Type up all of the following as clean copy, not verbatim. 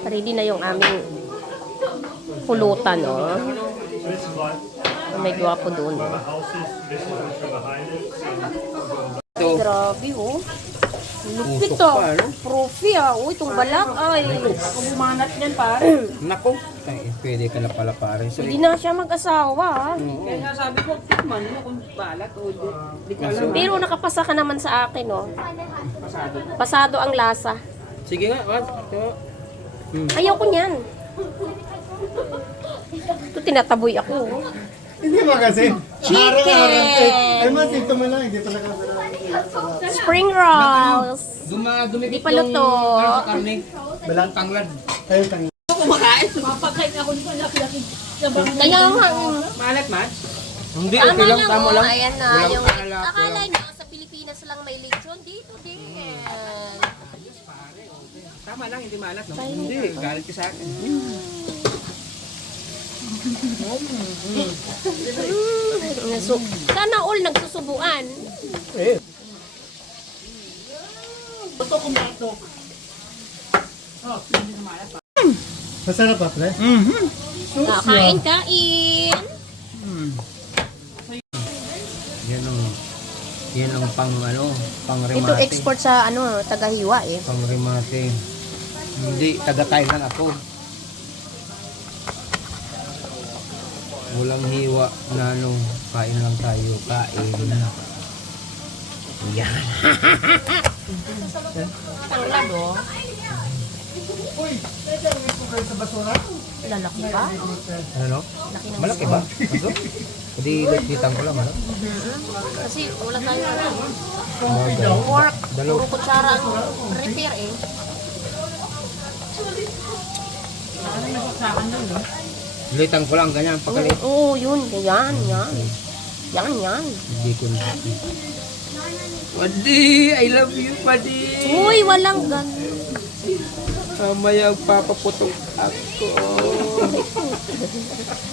Ready na yung aming pulutan, oh. May gwapo doon. Ay, grabe, oh. Lupit, oh. Profi, ah. Oh, itong balak, ay. Bumanat niyan, pare. Nako, ay, pwede ka na pala pare. So, Hindi na siya mag-asawa, ah. Kaya nga sabi ko, tikman mo kung balat o di ko alam. Pero nakapasa ka naman sa akin, oh. Pasado ang lasa. sige nga, what? Ayaw ko niyan. Ito, tinataboy ako, oh. Hindi mo kasi. Chicken! Ay, mas ito mo lang. Hindi talaga. Spring rolls. Dumikit Di pa luto. sa karne. Balang tanglad. Ay, tanga. Kumakain, mapakain ako nito. Kaya nga, Malat, Matt? Hindi, tama okay lang, lang, tama oh. lang. Ayan na, Walang yung, pangalap, akala nyo sa Pilipinas lang may lechon, dito din. Tama lang, hindi malat, no? Hindi, galit ka sa akin. Sana all nagsusubuan. Masarap pa, pre. Kain. Yan ang pang pang Ito remate. export sa tagahiwa eh. Pang remate. Hindi, taga-Thailand ako. Walang hiwa na kain lang tayo, kain. Yan. Tanglad oh. Uy, pwede ang ito kayo sa basura? Lalaki pa. Ano? Malaki ba? Ano? Hindi, lakitan ko lang, ano? Kasi wala tayo Pork. puro kutsara ang repair eh. Litan ko lang, ganyan, pagkalit. Oo, yun. Yan. Yan. Hindi ko na. Padi, I love you, Padi. Uy, walang ganun. Mamaya papaputok ako.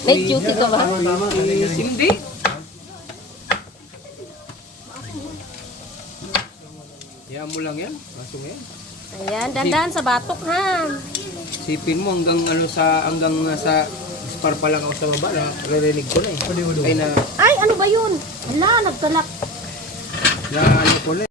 May duty ka ba? Hindi. Yan mo lang yan. Masong yan. Ayan, dandan sa batok ha. Sipin mo hanggang sa spar pa lang ako sa baba na naririnig ko na eh. Ay na Ay, ano ba yun? Wala, nagtalak. ano ko na eh.